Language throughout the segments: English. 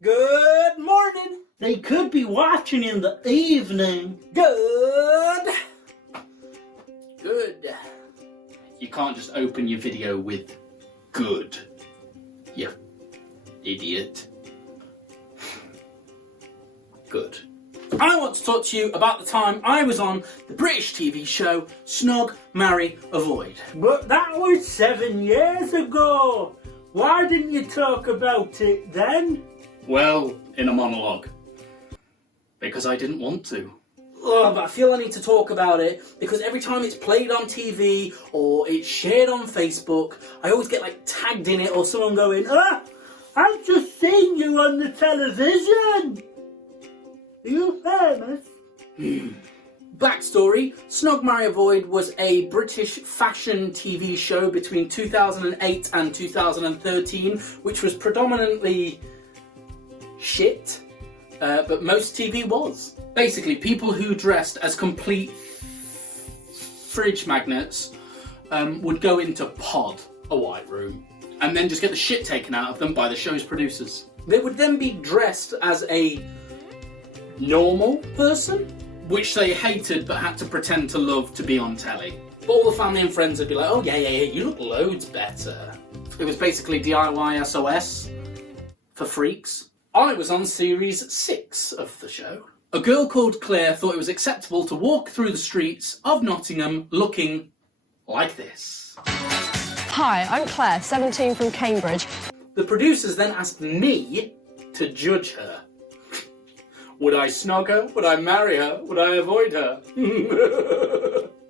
Good morning. They could be watching in the evening. Good. You can't just open your video with good, you idiot. Good. I want to talk to you about the time I was on the British TV show Snog, Marry, Avoid. But that was 7 years ago. Why didn't you talk about it then? Well, in a monologue. Because I didn't want to. Oh, but I feel I need to talk about it because every time it's played on TV or it's shared on Facebook, I always get tagged in it or someone going, I've just seen you on the television. Are you famous? Backstory, Snog, Marry, Avoid was a British fashion TV show between 2008 and 2013, which was predominantly shit, but most TV was. Basically, people who dressed as complete fridge magnets would go into Pod, a white room, and then just get the shit taken out of them by the show's producers. They would then be dressed as a normal person, which they hated but had to pretend to love to be on telly. But all the family and friends would be like, oh yeah, you look loads better. It was basically DIY SOS for freaks. I was on series 6 of the show. A girl called Claire thought it was acceptable to walk through the streets of Nottingham looking like this. Hi, I'm Claire, 17 from Cambridge. The producers then asked me to judge her. Would I snog her? Would I marry her? Would I avoid her?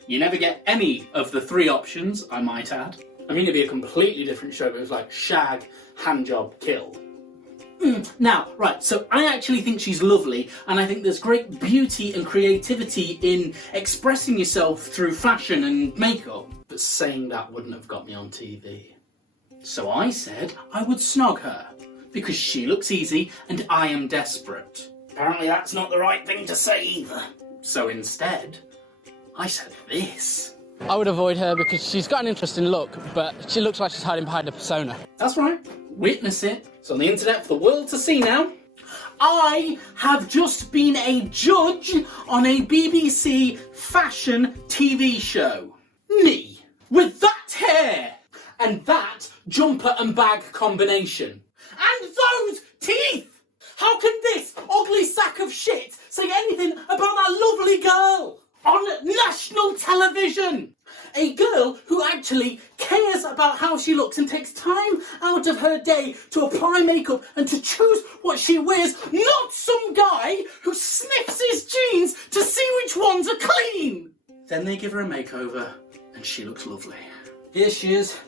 You never get any of the 3 options, I might add. I mean, it'd be a completely different show, but it was like shag, handjob, kill. Now, right, so I actually think she's lovely, and I think there's great beauty and creativity in expressing yourself through fashion and makeup. But saying that wouldn't have got me on TV. So I said I would snog her, because she looks easy and I am desperate. Apparently that's not the right thing to say either. So instead, I said this. I would avoid her because she's got an interesting look, but she looks like she's hiding behind a persona. That's right. Witness it. It's on the internet for the world to see now. I have just been a judge on a BBC fashion TV show. Me. With that hair and that jumper and bag combination. And those teeth! How can this ugly sack of shit say anything about that lovely girl on national television? A girl who actually cares about how she looks and takes time out of her day to apply makeup and to choose what she wears, not some guy who sniffs his jeans to see which ones are clean. Then they give her a makeover and she looks lovely. Here she is.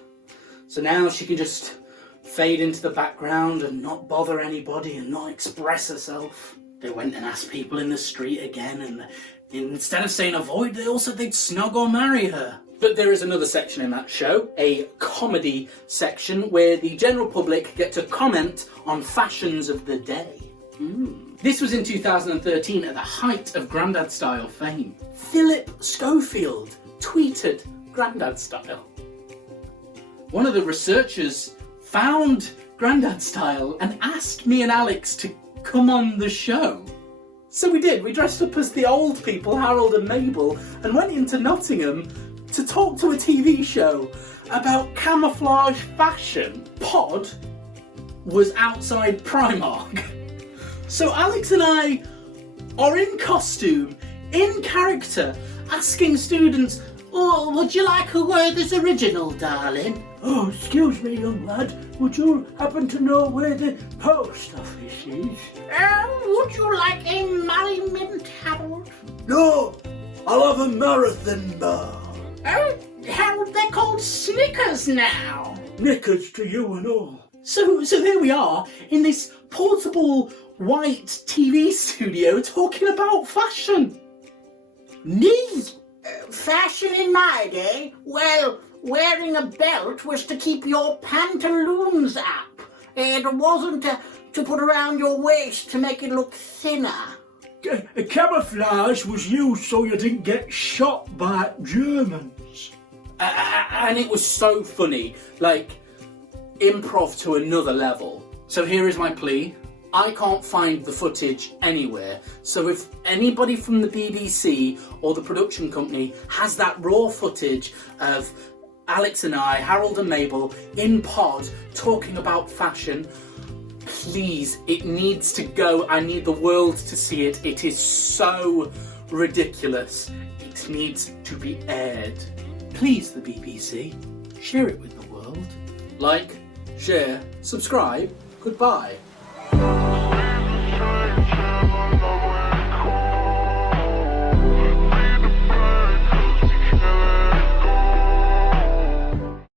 So now she can just fade into the background and not bother anybody and not express herself. They went and asked people in the street again, and instead of saying avoid, they all said they'd snog or marry her. But there is another section in that show, a comedy section, where the general public get to comment on fashions of the day. This was in 2013 at the height of Grandad Style fame. Philip Schofield tweeted Grandad Style. One of the researchers found Grandad Style and asked me and Alex to come on the show. So we did. We dressed up as the old people, Harold and Mabel, and went into Nottingham to talk to a TV show about camouflage fashion. Pod was outside Primark. So Alex and I are in costume, in character, asking students, oh, would you like a Werther's Original, darling? Oh, excuse me, young lad. Would you happen to know where the post office is? Would you like a Mint, Harold? No, I'll have a marathon bar. Oh, Harold, they're called Snickers now. Knickers to you and all. So there we are, in this portable white TV studio talking about fashion. Me? Fashion in my day? Well, wearing a belt was to keep your pantaloons up. It wasn't to put around your waist to make it look thinner. Camouflage was used so you didn't get shot by Germans. And it was so funny, like improv to another level. So here is my plea. I can't find the footage anywhere. So if anybody from the BBC or the production company has that raw footage of Alex and I, Harold and Mabel, in pod talking about fashion, please, it needs to go. I need the world to see it. It is so ridiculous. It needs to be aired. Please, the BBC, share it with the world. Like, share, subscribe. Goodbye.